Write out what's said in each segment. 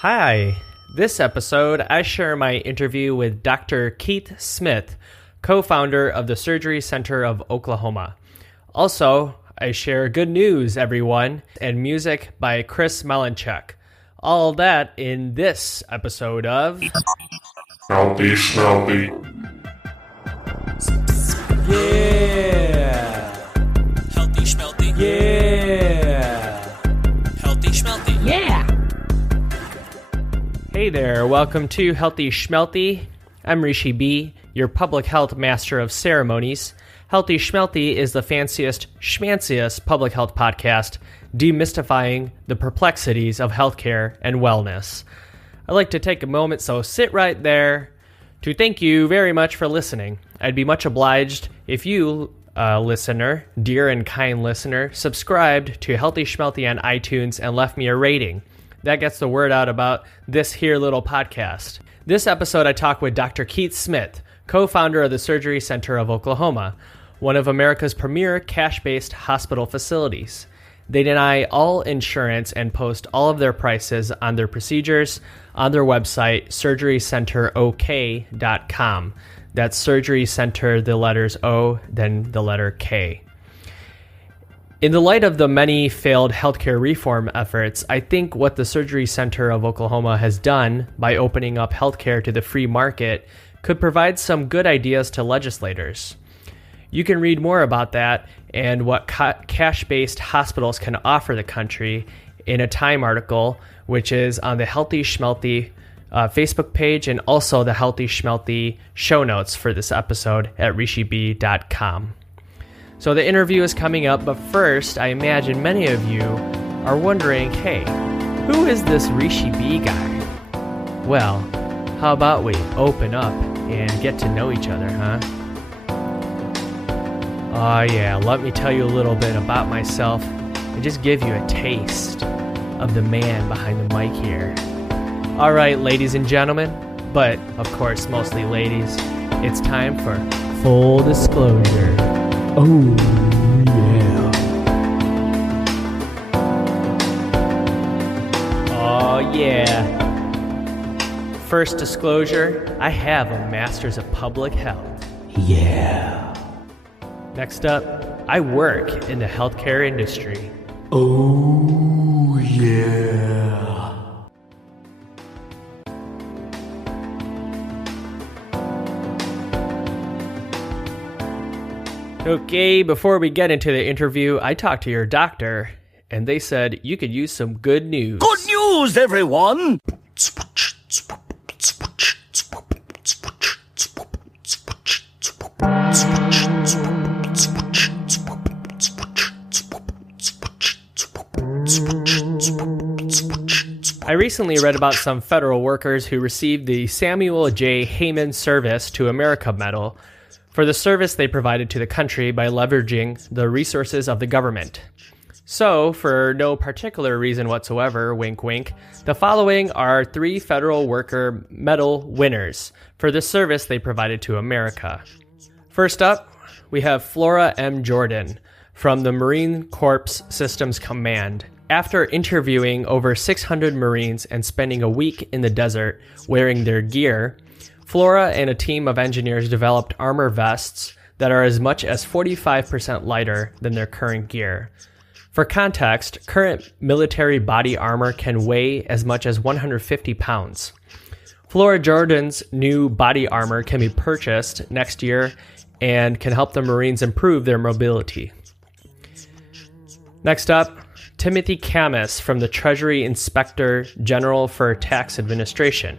Hi. This episode, I share my interview with Dr. Keith Smith, co-founder of the Surgery Center of Oklahoma. Also, I share good news, everyone, and music by Chris Melanchuk. All that in this episode of Healthy Schmelthy. Yeah. Healthy Schmelthy. Yeah. Healthy Schmelthy. Yeah. Hey there, welcome to Healthy Schmelthy. I'm Rishi B., your public health master of ceremonies. Healthy Schmelthy is the fanciest, schmanciest public health podcast, demystifying the perplexities of healthcare and wellness. I'd like to take a moment, so sit right there, to thank you very much for listening. I'd be much obliged if you, listener, dear and kind listener, subscribed to Healthy Schmelthy on iTunes and left me a rating. That gets the word out about this here little podcast. This episode, I talk with Dr. Keith Smith, co-founder of the Surgery Center of Oklahoma, one of America's premier cash-based hospital facilities. They deny all insurance and post all of their prices on their procedures on their website, surgerycenterok.com. That's Surgery Center, the letters O, then the letter K. In the light of the many failed healthcare reform efforts, I think what the Surgery Center of Oklahoma has done by opening up healthcare to the free market could provide some good ideas to legislators. You can read more about that and what cash-based hospitals can offer the country in a Time article, which is on the Healthy Schmelthy Facebook page and also the Healthy Schmelthy show notes for this episode at rishib.com. So the interview is coming up, but first, I imagine many of you are wondering, hey, who is this Rishi B guy? Well, how about we open up and get to know each other, huh? Oh yeah, let me tell you a little bit about myself and just give you a taste of the man behind the mic here. All right, ladies and gentlemen, but of course mostly ladies, it's time for full disclosure. Oh, yeah. Oh, yeah. First disclosure, I have a Master's of Public Health. Yeah. Next up, I work in the healthcare industry. Oh, yeah. Okay, before we get into the interview, I talked to your doctor, and they said you could use some good news. Good news, everyone! I recently read about some federal workers who received the Samuel J. Heyman Service to America Medal for the service they provided to the country by leveraging the resources of the government. So, for no particular reason whatsoever, wink wink, the following are 3 federal worker medal winners for the service they provided to America. First up, we have Flora M. Jordan from the Marine Corps Systems Command. After interviewing over 600 Marines and spending a week in the desert wearing their gear, Flora and a team of engineers developed armor vests that are as much as 45% lighter than their current gear. For context, current military body armor can weigh as much as 150 pounds. Flora Jordan's new body armor can be purchased next year and can help the Marines improve their mobility. Next up, Timothy Camus from the Treasury Inspector General for Tax Administration.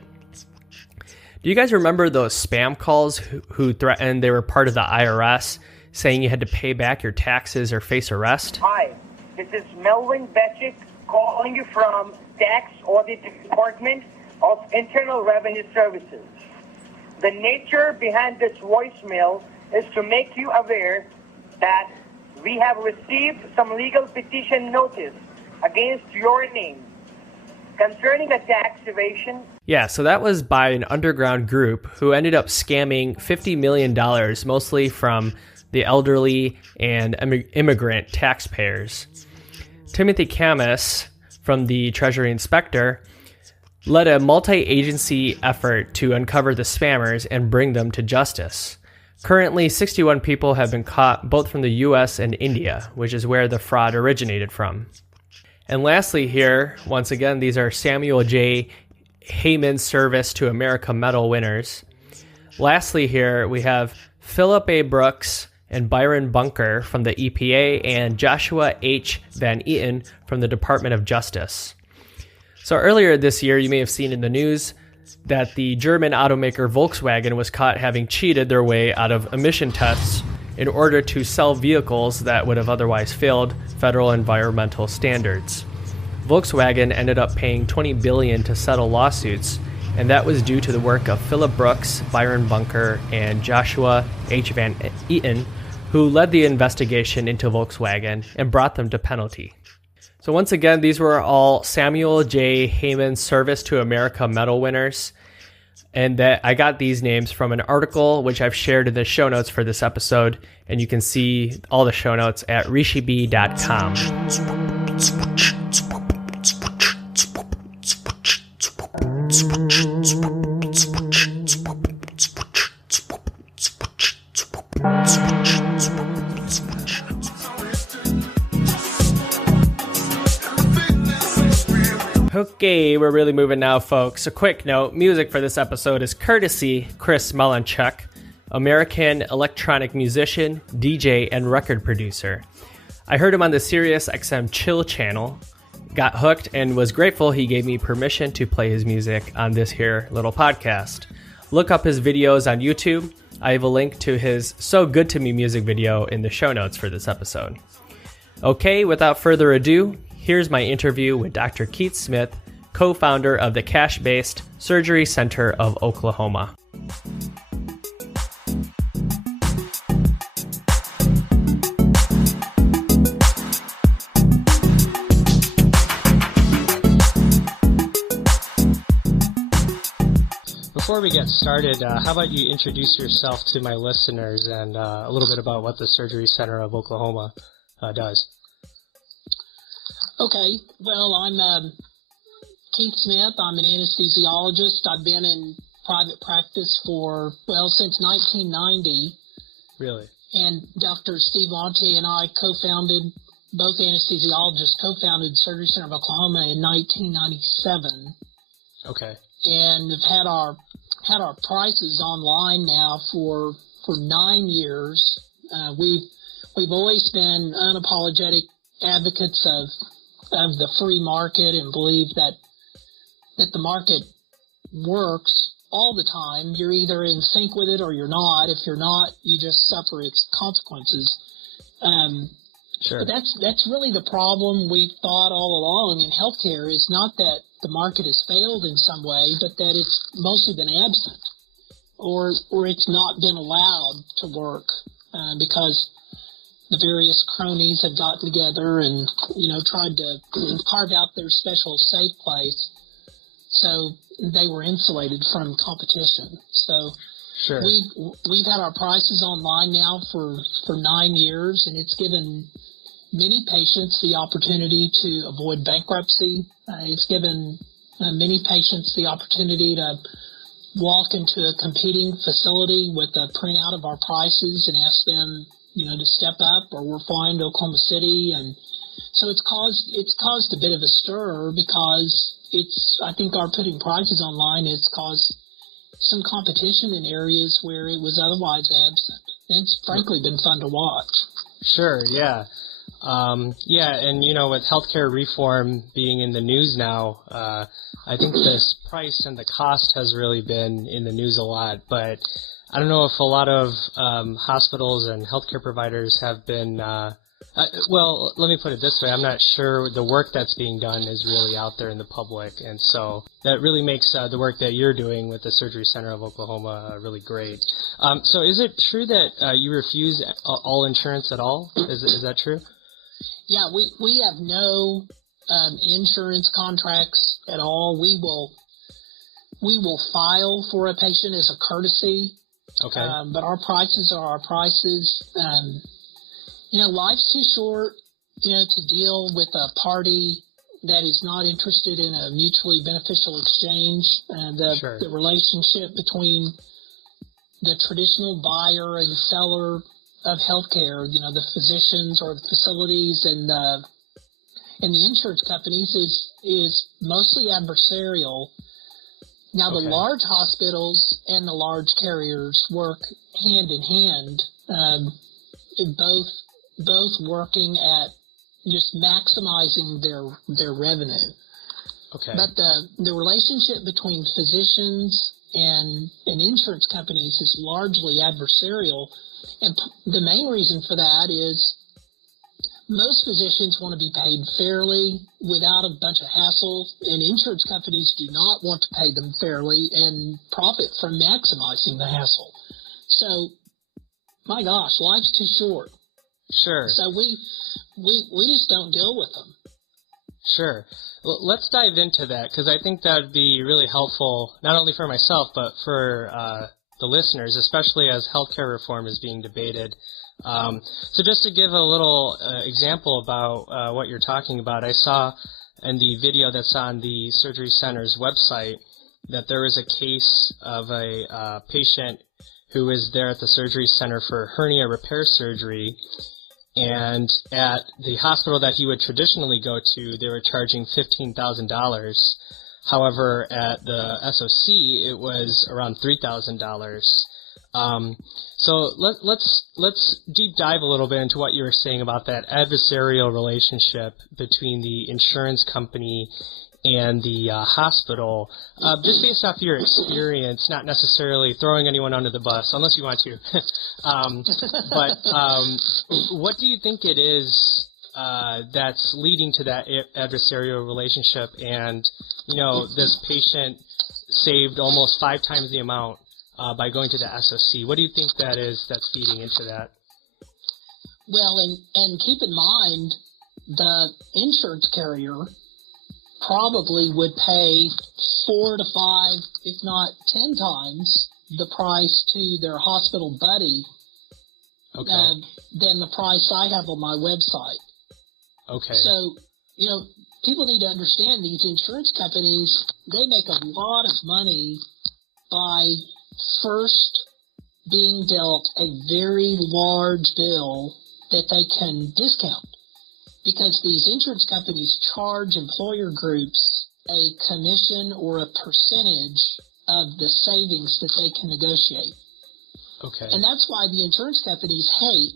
Do you guys remember those spam calls who threatened they were part of the IRS, saying you had to pay back your taxes or face arrest? Hi, this is Melvin Betchick calling you from Tax Audit Department of Internal Revenue Services. The nature behind this voicemail is to make you aware that we have received some legal petition notice against your name concerning a tax evasion. Yeah, so that was by an underground group who ended up scamming $50 million, mostly from the elderly and immigrant taxpayers. Timothy Camus from the Treasury Inspector led a multi-agency effort to uncover the spammers and bring them to justice. Currently, 61 people have been caught both from the US and India, which is where the fraud originated from. And lastly here, once again, these are Samuel J. Heyman Service to America Medal winners. Lastly here, we have Philip A. Brooks and Byron Bunker from the EPA and Joshua H. Van Eaton from the Department of Justice. So earlier this year, you may have seen in the news that the German automaker Volkswagen was caught having cheated their way out of emission tests in order to sell vehicles that would have otherwise failed federal environmental standards. Volkswagen ended up paying $20 billion to settle lawsuits, and that was due to the work of Philip Brooks, Byron Bunker, and Joshua H. Van Eaton, who led the investigation into Volkswagen and brought them to penalty. So once again, these were all Samuel J. Heyman Service to America Medal winners. And that I got these names from an article which I've shared in the show notes for this episode, and you can see all the show notes at rishibi.com. Okay, we're really moving now, folks. A quick note, music for this episode is courtesy Chris Melanchuk, American electronic musician, DJ, and record producer. I heard him on the Sirius XM Chill channel, got hooked, and was grateful he gave me permission to play his music on this here little podcast. Look up his videos on YouTube. I have a link to his So Good To Me music video in the show notes for this episode. Okay, without further ado, here's my interview with Dr. Keith Smith, co-founder of the Cash-Based Surgery Center of Oklahoma. Before we get started, how about you introduce yourself to my listeners and a little bit about what the Surgery Center of Oklahoma does. Okay, well, I'm Keith Smith. I'm an anesthesiologist. I've been in private practice since 1990. Really? And Dr. Steve Lonte and I both anesthesiologists, co-founded Surgery Center of Oklahoma in 1997. Okay. And have had our prices online now for 9 years. We've always been unapologetic advocates of the free market and believe that the market works all the time. You're either in sync with it or you're not. If you're not, you just suffer its consequences. Sure. But that's really the problem we've thought all along in healthcare, is not that the market has failed in some way, but that it's mostly been absent, or it's not been allowed to work because the various cronies have gotten together and, tried to carve out their special safe place. So they were insulated from competition. So sure. We've had our prices online now for 9 years, and it's given many patients the opportunity to avoid bankruptcy. It's given many patients the opportunity to walk into a competing facility with a printout of our prices and ask them, to step up, or we're flying to Oklahoma City. And so it's caused a bit of a stir, because I think our putting prices online has caused some competition in areas where it was otherwise absent. It's frankly been fun to watch. Sure, yeah. And with healthcare reform being in the news now, I think this price and the cost has really been in the news a lot, but I don't know if a lot of hospitals and healthcare providers have been, let me put it this way, I'm not sure the work that's being done is really out there in the public, and so that really makes the work that you're doing with the Surgery Center of Oklahoma really great. So is it true that you refuse all insurance at all? Is that true? Yeah, we have no insurance contracts at all. We will file for a patient as a courtesy. Okay. But our prices are our prices. Life's too short, to deal with a party that is not interested in a mutually beneficial exchange. Sure. The relationship between the traditional buyer and seller of healthcare, the physicians or the facilities and the insurance companies is mostly adversarial. Now, the large hospitals and the large carriers work hand in hand, both working at just maximizing their revenue. Okay. But the relationship between physicians and insurance companies is largely adversarial, and the main reason for that is most physicians want to be paid fairly without a bunch of hassle, and insurance companies do not want to pay them fairly and profit from maximizing the hassle. So, my gosh, life's too short. Sure. So we just don't deal with them. Sure. Well, let's dive into that, because I think that would be really helpful, not only for myself, but for the listeners, especially as healthcare reform is being debated. So just to give a little example about what you're talking about, I saw in the video that's on the Surgery Center's website that there was a case of a patient who was there at the Surgery Center for hernia repair surgery, and at the hospital that he would traditionally go to, they were charging $15,000. However, at the SOC, it was around $3,000. So let's deep dive a little bit into what you were saying about that adversarial relationship between the insurance company and the hospital. Just based off your experience, not necessarily throwing anyone under the bus, unless you want to. But what do you think it is that's leading to that adversarial relationship? And, this patient saved almost 5 times the amount by going to the SOC. What do you think that is that's feeding into that? Well, and keep in mind, the insurance carrier probably would pay 4 to 5, if not 10 times the price to their hospital buddy than the price I have on my website. Okay. So, people need to understand these insurance companies, they make a lot of money by first being dealt a very large bill that they can discount, because these insurance companies charge employer groups a commission or a percentage of the savings that they can negotiate. Okay. And that's why the insurance companies hate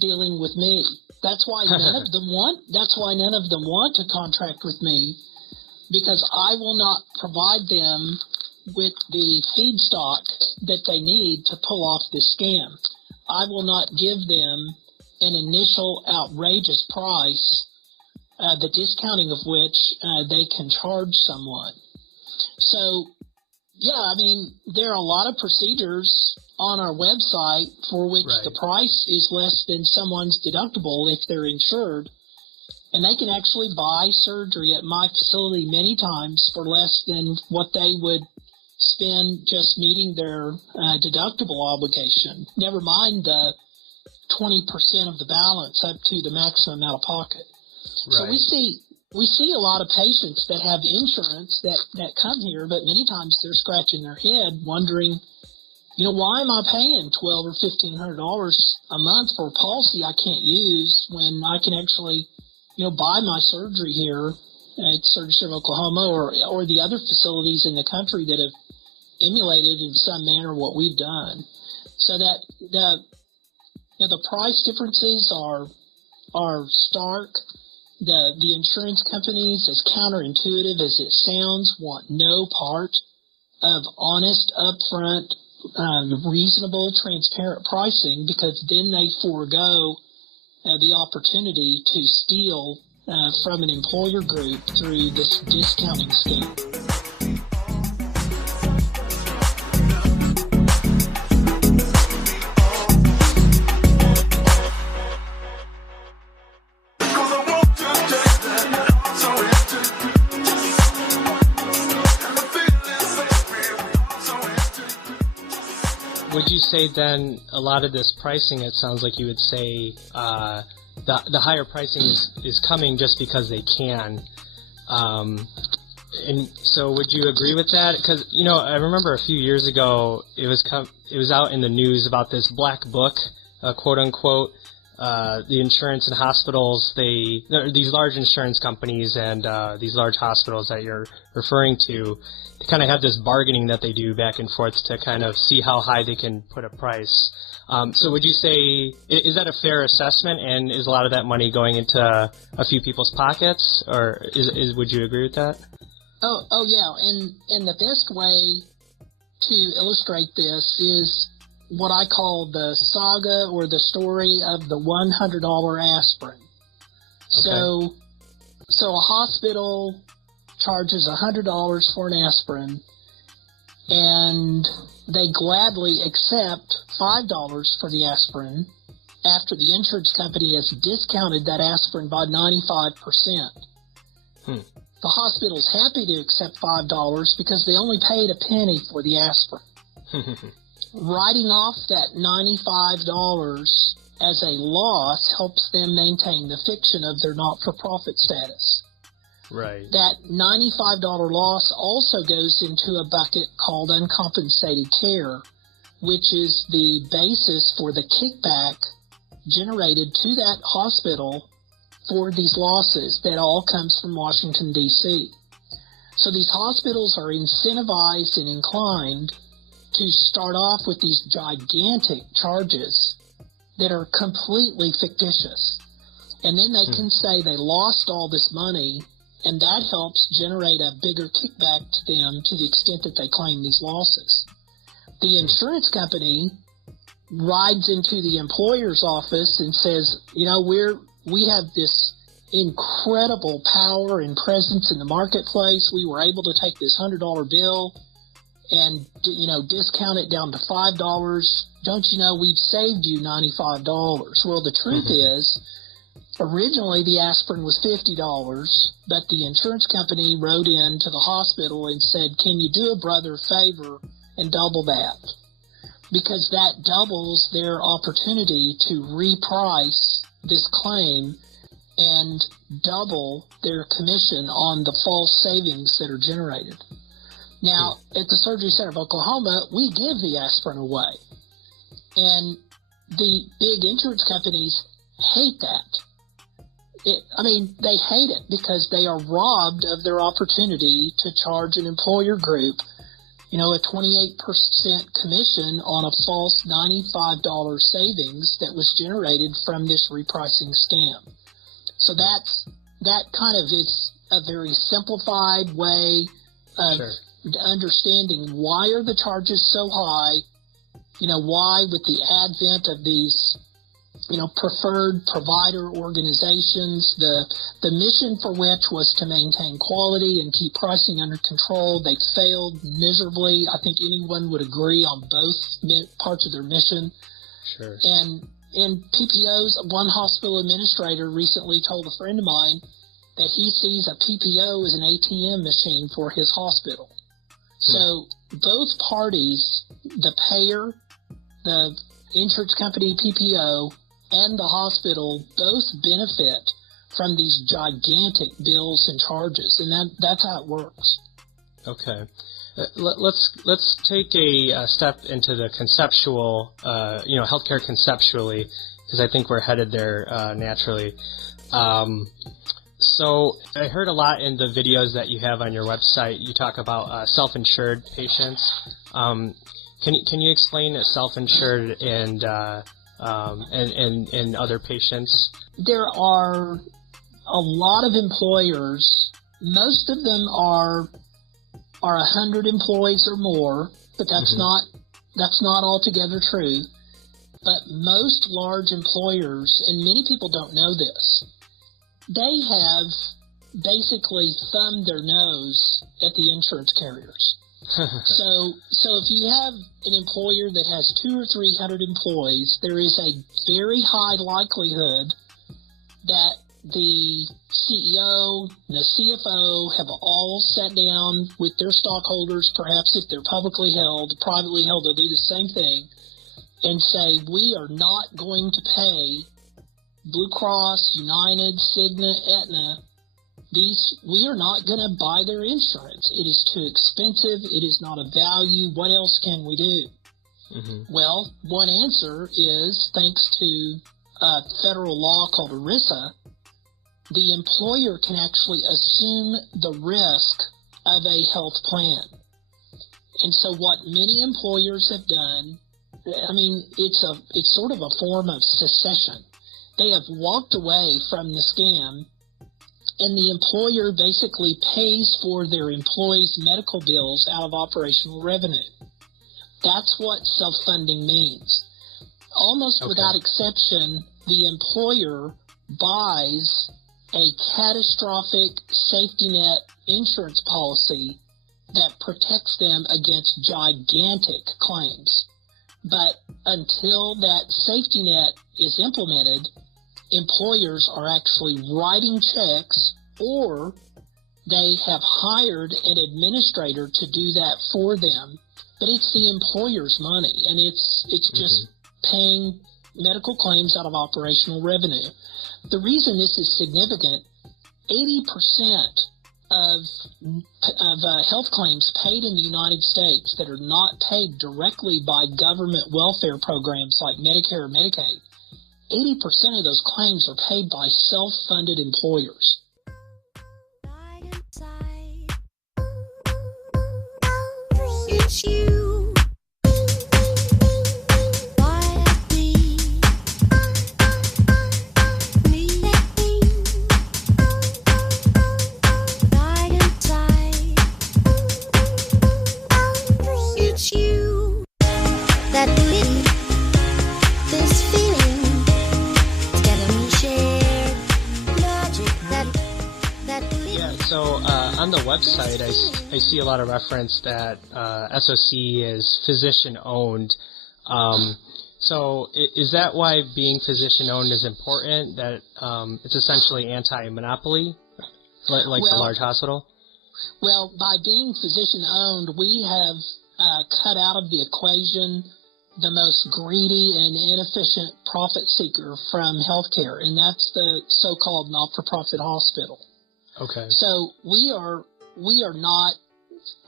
dealing with me. That's why none of them want to contract with me, because I will not provide them with the feedstock that they need to pull off this scam. I will not give them an initial outrageous price, the discounting of which they can charge someone. So, there are a lot of procedures on our website for which the price is less than someone's deductible if they're insured, and they can actually buy surgery at my facility many times for less than what they would spend just meeting their deductible obligation, never mind the 20% of the balance up to the maximum out of pocket. Right. So we see a lot of patients that have insurance that come here, but many times they're scratching their head wondering, why am I paying $1,200 or $1,500 a month for a policy I can't use when I can actually, buy my surgery here at Surgery Center of Oklahoma or the other facilities in the country that have emulated in some manner what we've done. So that the price differences are stark. The insurance companies, as counterintuitive as it sounds, want no part of honest, upfront, reasonable, transparent pricing, because then they forego the opportunity to steal from an employer group through this discounting scheme. Would you say then a lot of this pricing, it sounds like you would say the higher pricing is coming just because they can, And so would you agree with that? Because, I remember a few years ago, it was out in the news about this black book, quote unquote, the insurance and hospitals, these large insurance companies and these large hospitals that you're referring to, they kind of have this bargaining that they do back and forth to kind of see how high they can put a price. So would you say, is that a fair assessment, and is a lot of that money going into a few people's pockets, or would you agree with that? Oh yeah, and the best way to illustrate this is what I call the saga or the story of the $100 aspirin. Okay. So a hospital charges $100 for an aspirin, and they gladly accept $5 for the aspirin after the insurance company has discounted that aspirin by 95%. The hospital's happy to accept $5 because they only paid a penny for the aspirin. Writing off that $95 as a loss helps them maintain the fiction of their not-for-profit status. Right. That $95 loss also goes into a bucket called uncompensated care, which is the basis for the kickback generated to that hospital for these losses that all comes from Washington, D.C. So these hospitals are incentivized and inclined to start off with these gigantic charges that are completely fictitious. And then they can say they lost all this money, and that helps generate a bigger kickback to them to the extent that they claim these losses. The insurance company rides into the employer's office and says, we have this incredible power and presence in the marketplace. We were able to take this $100 bill and, discount it down to $5. Don't you know we've saved you $95? Well, the truth is, originally the aspirin was $50, but the insurance company wrote in to the hospital and said, can you do a brother a favor and double that? Because that doubles their opportunity to reprice this claim and double their commission on the false savings that are generated. Now, at the Surgery Center of Oklahoma, we give the aspirin away. And the big insurance companies hate that. They hate it because they are robbed of their opportunity to charge an employer group, a 28% commission on a false $95 savings that was generated from this repricing scam. So that kind of is a very simplified way of understanding why are the charges so high, why with the advent of these preferred provider organizations, the mission for which was to maintain quality and keep pricing under control. They failed miserably. I think anyone would agree on both parts of their mission. Sure. And PPOs, one hospital administrator recently told a friend of mine that he sees a PPO as an ATM machine for his hospital. So both parties, the payer, the insurance company, PPO, and the hospital both benefit from these gigantic bills and charges, and that's how it works. Okay. Let's take a step into the conceptual, healthcare conceptually, because I think we're headed there naturally. So I heard a lot in the videos that you have on your website. You talk about self-insured patients. Can you explain self-insured and other patients? There are a lot of employers. Most of them are 100 employees or more, but that's not altogether true. But most large employers, and many people don't know this, they have basically thumbed their nose at the insurance carriers. So if you have an employer that has 200 or 300 employees, there is a very high likelihood that the CEO and the CFO have all sat down with their stockholders, perhaps if they're publicly held, privately held, they'll do the same thing, and say, we are not going to pay Blue Cross, United, Cigna, Aetna we are not going to buy their insurance. It is too expensive. It is not a value. What else can we do? Well, one answer is, thanks to a federal law called ERISA, the employer can actually assume the risk of a health plan. And so what many employers have done, I mean, it's sort of a form of secession. They have walked away from the scam, and the employer basically pays for their employees' medical bills out of operational revenue. That's what self-funding means. Almost without exception, the employer buys a catastrophic safety net insurance policy that protects them against gigantic claims. But until that safety net is implemented, employers are actually writing checks, or they have hired an administrator to do that for them. But it's the employer's money, and it's just paying medical claims out of operational revenue. The reason this is significant, 80% of health claims paid in the United States that are not paid directly by government welfare programs like Medicare or Medicaid, 80% of those claims are paid by self-funded employers. It's you. It's you that we, this feeling, together we share magic that we. Yeah, so on the website, I see a lot of reference that SOC is physician-owned. So is that why being physician-owned is important, that it's essentially anti-monopoly, like the large hospital? Well, by being physician-owned, we have cut out of the equation the most greedy and inefficient profit seeker from healthcare, and that's the so-called not-for-profit hospital. Okay. So we are not,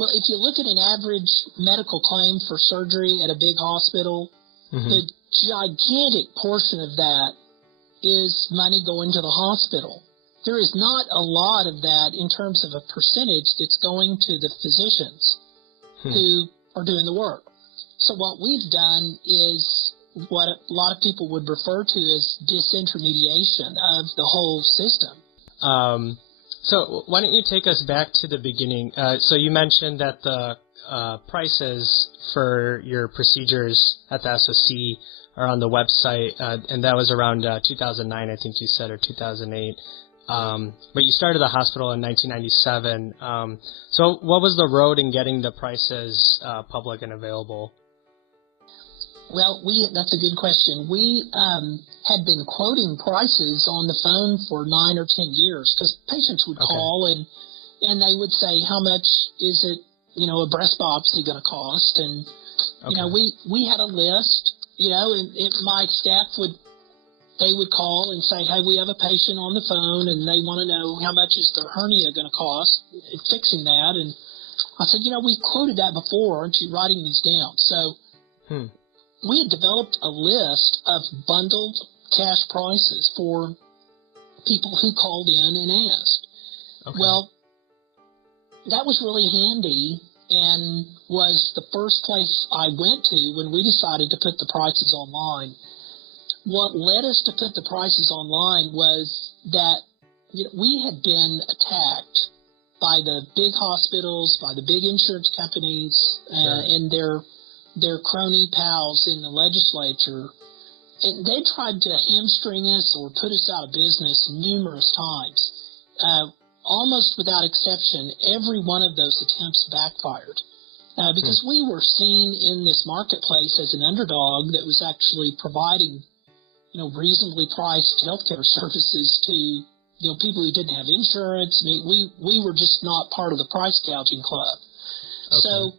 well, if you look at an average medical claim for surgery at a big hospital, the gigantic portion of that is money going to the hospital. There is not a lot of that in terms of a percentage that's going to the physicians who are doing the work. So what we've done is what a lot of people would refer to as disintermediation of the whole system. So why don't you take us back to the beginning? So you mentioned that the prices for your procedures at the SOC are on the website, and that was around 2009, I think you said, or 2008. But you started the hospital in 1997. So what was the road in getting the prices public and available? Well, that's a good question. We had been quoting prices on the phone for 9 or 10 years, because patients would call and they would say, how much is it, a breast biopsy going to cost? And, we had a list, and my staff would call and say, hey, we have a patient on the phone and they want to know how much is their hernia going to cost, fixing that. And I said, we've quoted that before. Aren't you writing these down? So we had developed a list of bundled cash prices for people who called in and asked. Okay. Well, that was really handy and was the first place I went to when we decided to put the prices online. What led us to put the prices online was that we had been attacked by the big hospitals, by the big insurance companies, and their crony pals in the legislature. And they tried to hamstring us or put us out of business numerous times. Almost without exception, every one of those attempts backfired. Because we were seen in this marketplace as an underdog that was actually providing reasonably priced healthcare services to, people who didn't have insurance. I mean, we were just not part of the price gouging club. Okay. So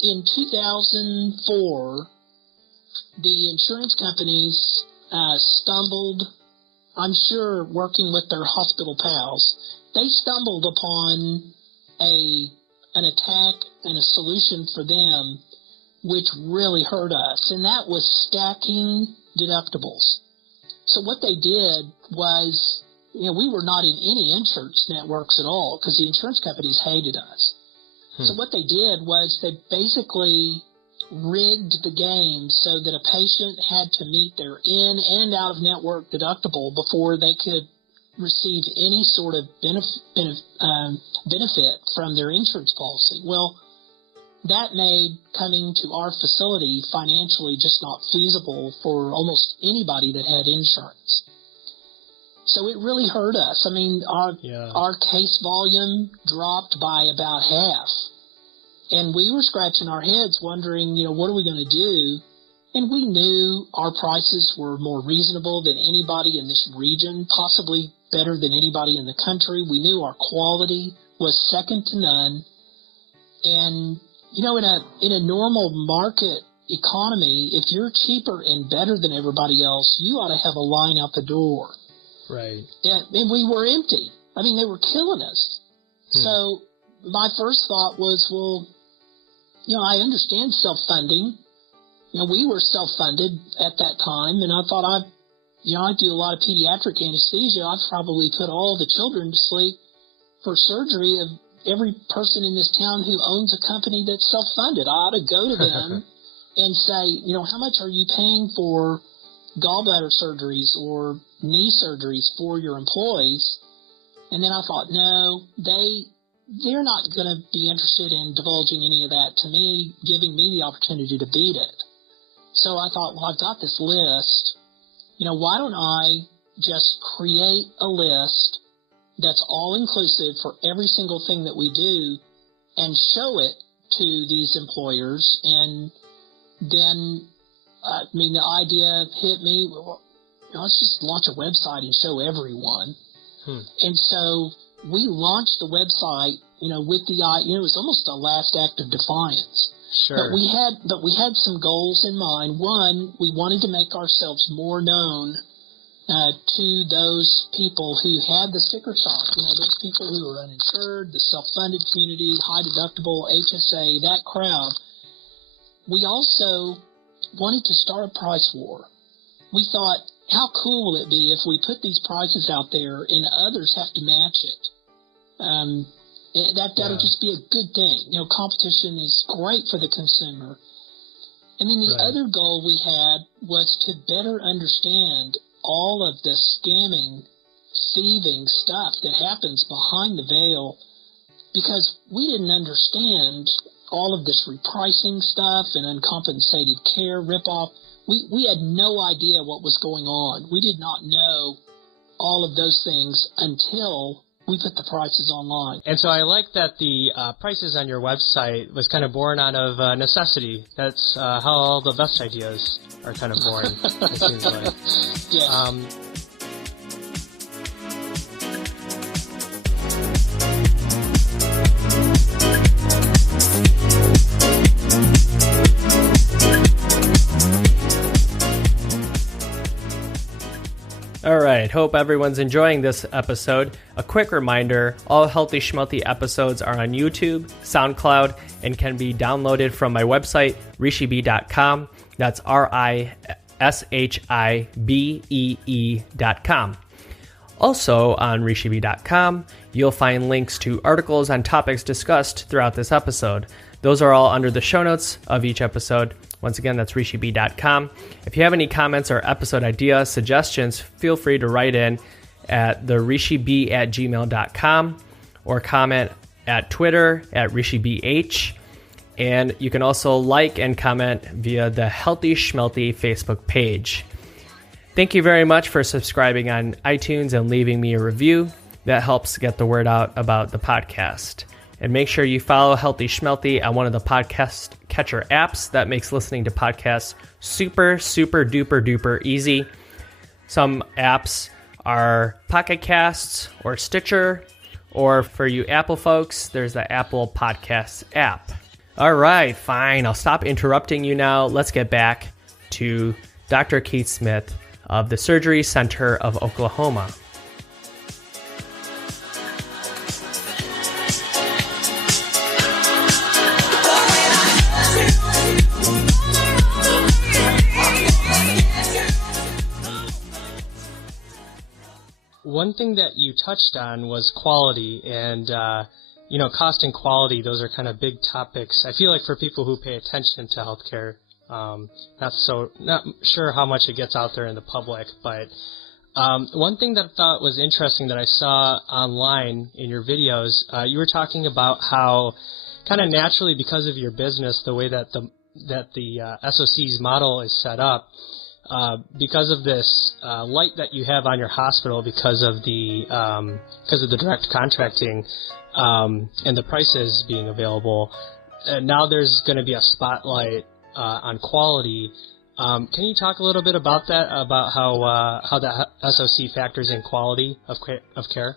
in 2004, the insurance companies stumbled I'm sure working with their hospital pals, they stumbled upon an attack and a solution for them which really hurt us, and that was stacking deductibles. So what they did was, we were not in any insurance networks at all because the insurance companies hated us. So what they did was they basically rigged the game so that a patient had to meet their in and out of network deductible before they could receive any sort of benefit from their insurance policy. Well, that made coming to our facility financially just not feasible for almost anybody that had insurance. So it really hurt us. I mean, our case volume dropped by about half. And we were scratching our heads wondering, what are we going to do? And we knew our prices were more reasonable than anybody in this region, possibly better than anybody in the country. We knew our quality was second to none. And, in a normal market economy, if you're cheaper and better than everybody else, you ought to have a line out the door. Right. And we were empty. I mean, they were killing us. So my first thought was, well, I understand self-funding. We were self-funded at that time, and I thought I do a lot of pediatric anesthesia. I've probably put all the children to sleep for surgery of every person in this town who owns a company that's self-funded. I ought to go to them and say, how much are you paying for gallbladder surgeries or knee surgeries for your employees? And then I thought, no, they're not going to be interested in divulging any of that to me, giving me the opportunity to beat it. So I thought, well, I've got this list. Why don't I just create a list that's all-inclusive for every single thing that we do and show it to these employers? And then, the idea hit me, let's just launch a website and show everyone. And so we launched the website, with the it was almost a last act of defiance. Sure. But we had some goals in mind. One, we wanted to make ourselves more known to those people who had the sticker shock. Those people who were uninsured, the self-funded community, high deductible, HSA, that crowd. We also wanted to start a price war. We thought, how cool will it be if we put these prices out there and others have to match it? That'll just be a good thing. Competition is great for the consumer. And then the other goal we had was to better understand all of the scamming, thieving stuff that happens behind the veil, because we didn't understand all of this repricing stuff and uncompensated care ripoff. We had no idea what was going on. We did not know all of those things until we put the prices online. And so I like that the prices on your website was kind of born out of necessity. That's how all the best ideas are kind of born, it seems like. Yeah. All right, hope everyone's enjoying this episode. A quick reminder, all Healthy Schmelthy episodes are on YouTube, SoundCloud, and can be downloaded from my website, rishibee.com. That's RISHIBEE.com. Also on rishibee.com, you'll find links to articles on topics discussed throughout this episode. Those are all under the show notes of each episode. Once again, that's rishibee.com. If you have any comments or episode ideas, suggestions, feel free to write in at therishibee@gmail.com or comment at Twitter at rishibeeh. And you can also like and comment via the Healthy Schmelthy Facebook page. Thank you very much for subscribing on iTunes and leaving me a review. That helps get the word out about the podcast. And make sure you follow Healthy Schmelthy on one of the podcast catcher apps. That makes listening to podcasts super, super duper duper easy. Some apps are Pocket Casts or Stitcher, or for you Apple folks, there's the Apple Podcasts app. All right, fine. I'll stop interrupting you now. Let's get back to Dr. Keith Smith of the Surgery Center of Oklahoma. One thing that you touched on was quality, and cost and quality. Those are kind of big topics. I feel like for people who pay attention to healthcare, not sure how much it gets out there in the public. But one thing that I thought was interesting that I saw online in your videos, you were talking about how kind of naturally, because of your business, the way that the SOC's model is set up. Because of this light that you have on your hospital, because of the direct contracting and the prices being available, now there's going to be a spotlight on quality. Can you talk a little bit about that? About how the SOC factors in quality of care?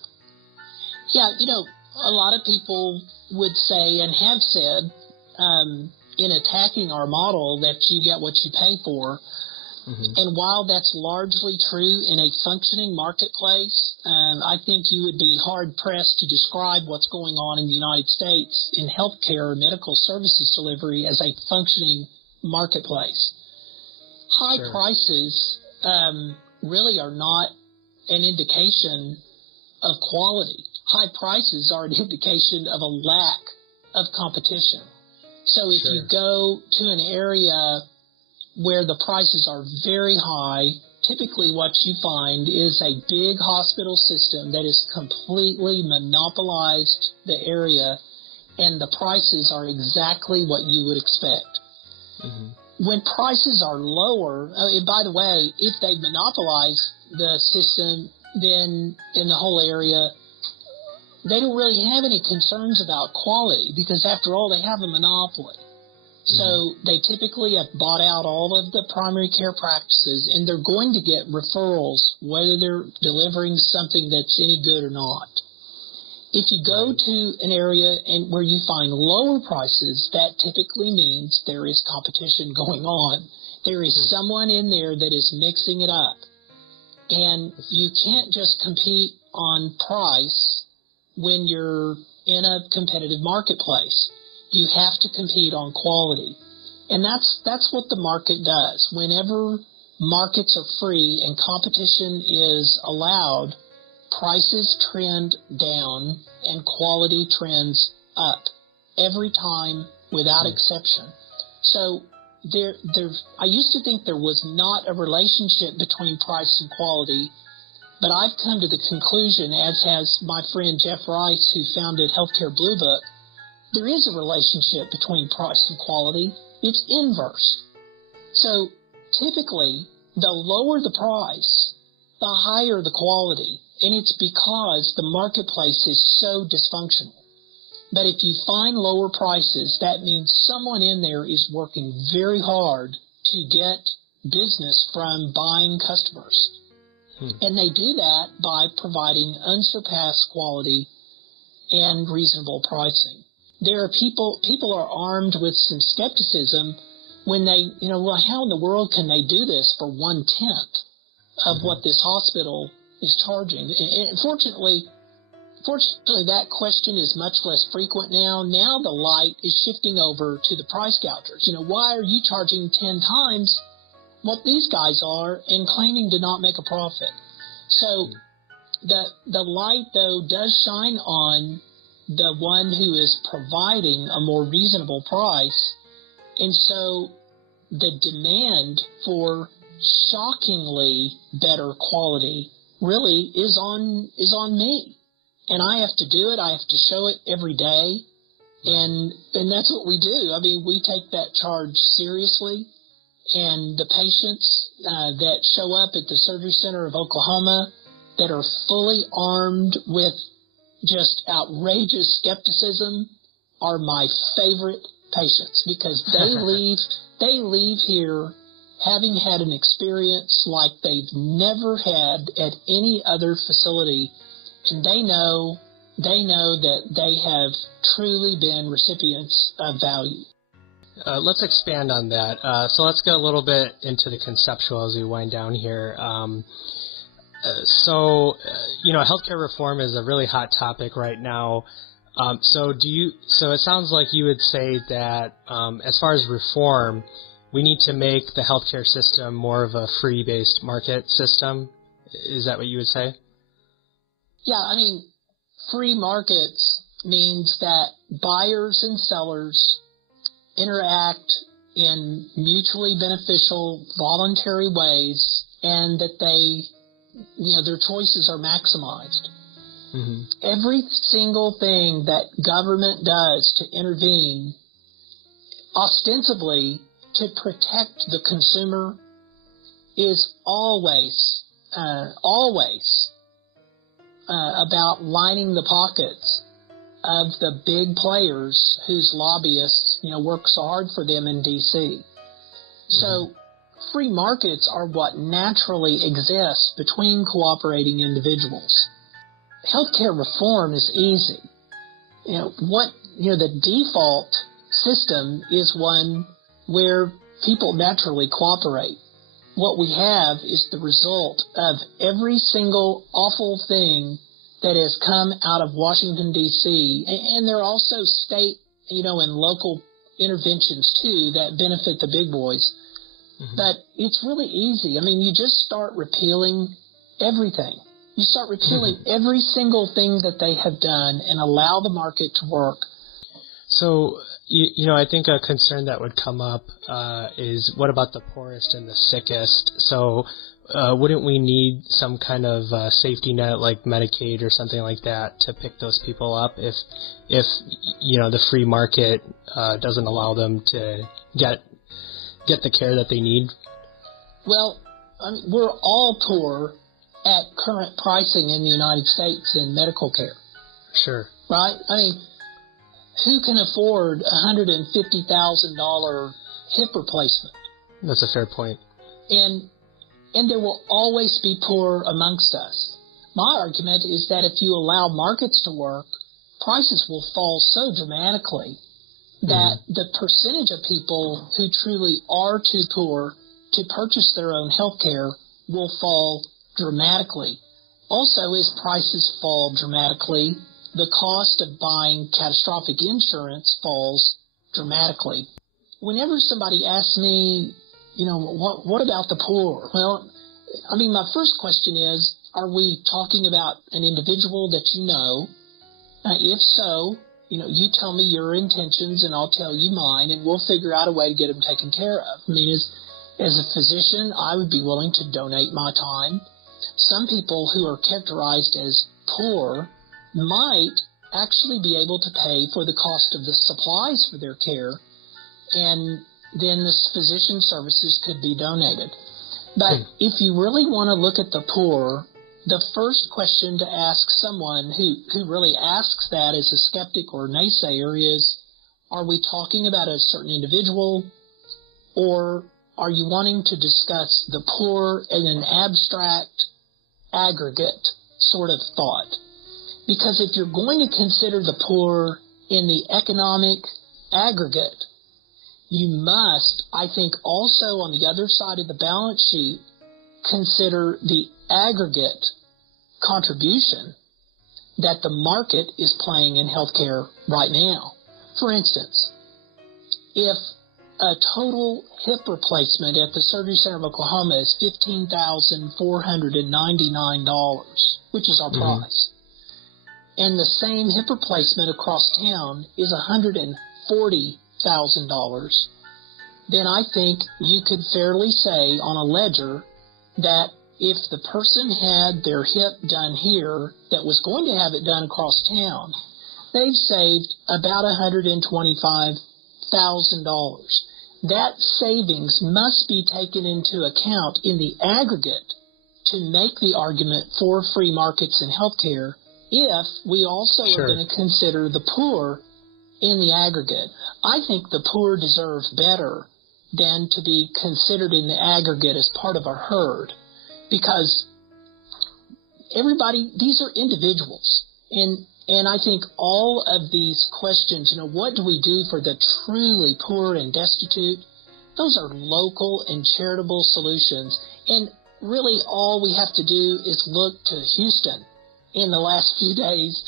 Yeah, a lot of people would say and have said in attacking our model that you get what you pay for. Mm-hmm. And while that's largely true in a functioning marketplace, I think you would be hard-pressed to describe what's going on in the United States in healthcare or medical services delivery as a functioning marketplace. High prices really are not an indication of quality. High prices are an indication of a lack of competition. So if you go to an area where the prices are very high, typically what you find is a big hospital system that has completely monopolized the area, and the prices are exactly what you would expect. Mm-hmm. When prices are lower, and by the way, if they monopolize the system, then in the whole area, they don't really have any concerns about quality because, after all, they have a monopoly. So they typically have bought out all of the primary care practices, and they're going to get referrals whether they're delivering something that's any good or not. If you go to an area where you find lower prices, that typically means there is competition going on. There is someone in there that is mixing it up. And you can't just compete on price when you're in a competitive marketplace. You have to compete on quality. And that's what the market does. Whenever markets are free and competition is allowed, prices trend down and quality trends up every time without exception. So I used to think there was not a relationship between price and quality, but I've come to the conclusion, as has my friend Jeff Rice, who founded Healthcare Blue Book, there is a relationship between price and quality. It's inverse. So typically, the lower the price, the higher the quality. And it's because the marketplace is so dysfunctional. But if you find lower prices, that means someone in there is working very hard to get business from buying customers. And they do that by providing unsurpassed quality and reasonable pricing. There are people are armed with some skepticism when they, well, how in the world can they do this for 1/10 of what this hospital is charging? And fortunately, that question is much less frequent now. Now the light is shifting over to the price gougers. Why are you charging 10 times what these guys are and claiming to not make a profit? So the light, though, does shine on the one who is providing a more reasonable price. And so the demand for shockingly better quality really is on me. And I have to do it. I have to show it every day. And that's what we do. I mean, we take that charge seriously. And the patients that show up at the Surgery Center of Oklahoma that are fully armed with just outrageous skepticism are my favorite patients, because they leave here having had an experience like they've never had at any other facility, and they know that they have truly been recipients of value. Let's expand on that. So let's get a little bit into the conceptual as we wind down here. Healthcare reform is a really hot topic right now. So it sounds like you would say that as far as reform, we need to make the healthcare system more of a free-based market system. Is that what you would say? Yeah, I mean, free markets means that buyers and sellers interact in mutually beneficial, voluntary ways, and that their choices are maximized. Mm-hmm. Every single thing that government does to intervene, ostensibly to protect the consumer, is always about lining the pockets of the big players whose lobbyists, work so hard for them in D.C. So free markets are what naturally exists between cooperating individuals. Healthcare reform is easy. The default system is one where people naturally cooperate. What we have is the result of every single awful thing that has come out of Washington, D.C., and there are also state, and local interventions, too, that benefit the big boys. Mm-hmm. But it's really easy. I mean, you just start repealing everything. You start repealing every single thing that they have done and allow the market to work. So, I think a concern that would come up is what about the poorest and the sickest? So wouldn't we need some kind of safety net like Medicaid or something like that to pick those people up if the free market doesn't allow them to get the care that they need? Well, I mean, we're all poor at current pricing in the United States in medical care. Sure. Right? I mean, who can afford a $150,000 hip replacement? That's a fair point. And there will always be poor amongst us. My argument is that if you allow markets to work, prices will fall so dramatically that the percentage of people who truly are too poor to purchase their own health care will fall dramatically. Also, as prices fall dramatically, the cost of buying catastrophic insurance falls dramatically. Whenever somebody asks me, what about the poor? Well, I mean, my first question is, are we talking about an individual that you know? If so, you tell me your intentions and I'll tell you mine, and we'll figure out a way to get them taken care of. I mean, as a physician, I would be willing to donate my time. Some people who are characterized as poor might actually be able to pay for the cost of the supplies for their care, and then the physician services could be donated. But if you really want to look at the poor, the first question to ask someone who really asks that as a skeptic or naysayer is, are we talking about a certain individual, or are you wanting to discuss the poor in an abstract, aggregate sort of thought? Because if you're going to consider the poor in the economic aggregate, you must, I think, also on the other side of the balance sheet, consider the aggregate contribution that the market is playing in healthcare right now. For instance, if a total hip replacement at the Surgery Center of Oklahoma is $15,499, which is our price, and the same hip replacement across town is $140,000, then I think you could fairly say on a ledger that if the person had their hip done here that was going to have it done across town, they've saved about $125,000. That savings must be taken into account in the aggregate to make the argument for free markets in healthcare if we also are going to consider the poor in the aggregate. I think the poor deserve better than to be considered in the aggregate as part of a herd, because everybody, these are individuals, and And I think all of these questions, what do we do for the truly poor and destitute? Those are local and charitable solutions. And really all we have to do is look to Houston in the last few days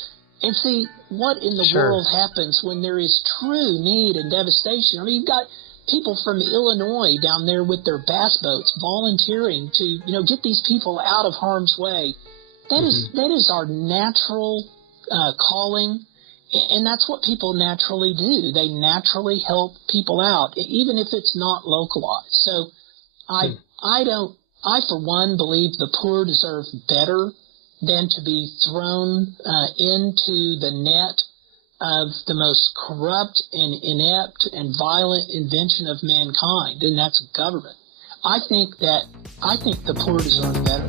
and see what in the world happens when there is true need and devastation. I mean, you've got people from Illinois down there with their bass boats volunteering to, get these people out of harm's way. That is our natural calling, and that's what people naturally do. They naturally help people out, even if it's not localized. So I for one believe the poor deserve better than to be thrown into the net of the most corrupt and inept and violent invention of mankind, and that's government. I think the poor deserve better.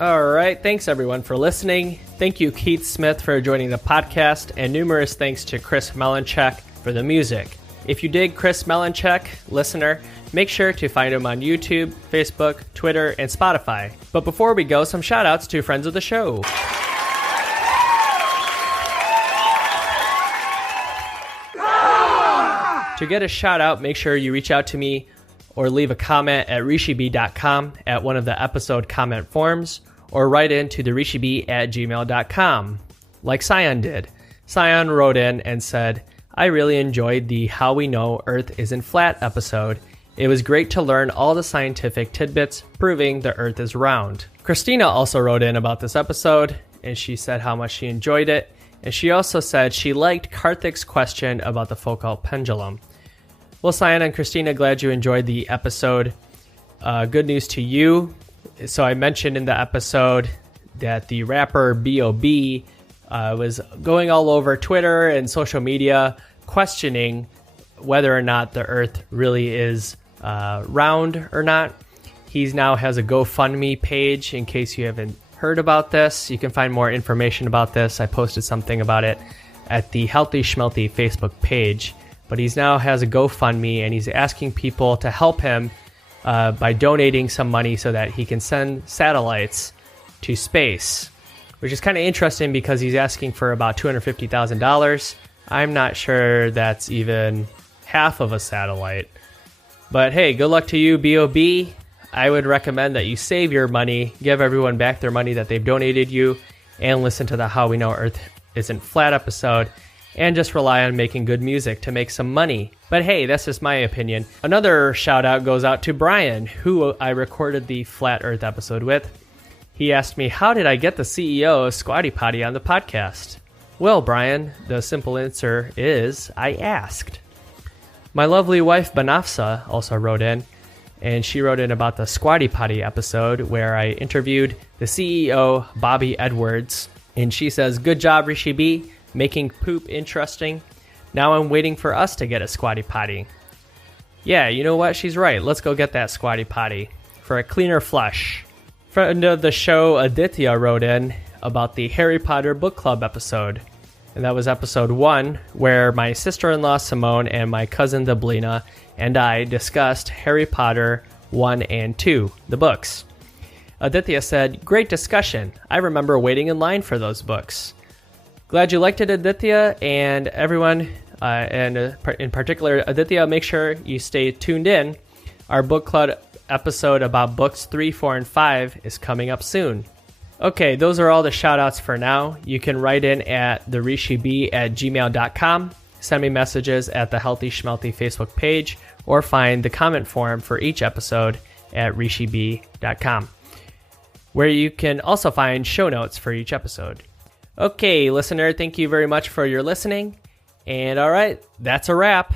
All right, thanks everyone for listening. Thank you, Keith Smith, for joining the podcast, and numerous thanks to Chris Melanchek for the music. If you dig Chris Melanchek, listener, make sure to find him on YouTube, Facebook, Twitter, and Spotify. But before we go, some shout-outs to friends of the show. To get a shout-out, make sure you reach out to me or leave a comment at rishibi.com at one of the episode comment forms, or write in to therishibi@gmail.com, like Sion did. Sion wrote in and said, I really enjoyed the How We Know Earth Isn't Flat episode. It was great to learn all the scientific tidbits proving the Earth is round. Christina also wrote in about this episode, and she said how much she enjoyed it, and she also said she liked Karthik's question about the Foucault pendulum. Well, Sion and Christina, glad you enjoyed the episode. Good news to you. So I mentioned in the episode that the rapper B.O.B. Was going all over Twitter and social media questioning whether or not the Earth really is round or not. He now has a GoFundMe page in case you haven't heard about this. You can find more information about this. I posted something about it at the Healthy Schmelthy Facebook page. But he now has a GoFundMe, and he's asking people to help him by donating some money so that he can send satellites to space, which is kind of interesting because he's asking for about $250,000. I'm not sure that's even half of a satellite. But hey, good luck to you, B.O.B. I would recommend that you save your money, give everyone back their money that they've donated you, and listen to the How We Know Earth Isn't Flat episode, and just rely on making good music to make some money. But hey, that's just my opinion. Another shout out goes out to Brian, who I recorded the Flat Earth episode with. He asked me, how did I get the CEO of Squatty Potty on the podcast? Well, Brian, the simple answer is I asked. My lovely wife, Banafsa, also wrote in, and she wrote in about the Squatty Potty episode where I interviewed the CEO, Bobby Edwards, and she says, good job, Rishi B, making poop interesting. Now I'm waiting for us to get a Squatty Potty. Yeah, you know what? She's right. Let's go get that Squatty Potty for a cleaner flush. Friend of the show, Aditya, wrote in about the Harry Potter book club episode. And that was episode 1, where my sister-in-law Simone and my cousin Dablina and I discussed Harry Potter 1 and 2, the books. Aditya said, great discussion. I remember waiting in line for those books. Glad you liked it, Aditya, and everyone, and in particular Aditya, make sure you stay tuned in. Our book club episode about books 3, 4, and 5 is coming up soon. Okay, those are all the shout-outs for now. You can write in at therishibi@gmail.com, send me messages at the Healthy Schmelthy Facebook page, or find the comment form for each episode at rishibi.com, where you can also find show notes for each episode. Okay, listener, thank you very much for your listening. And all right, that's a wrap.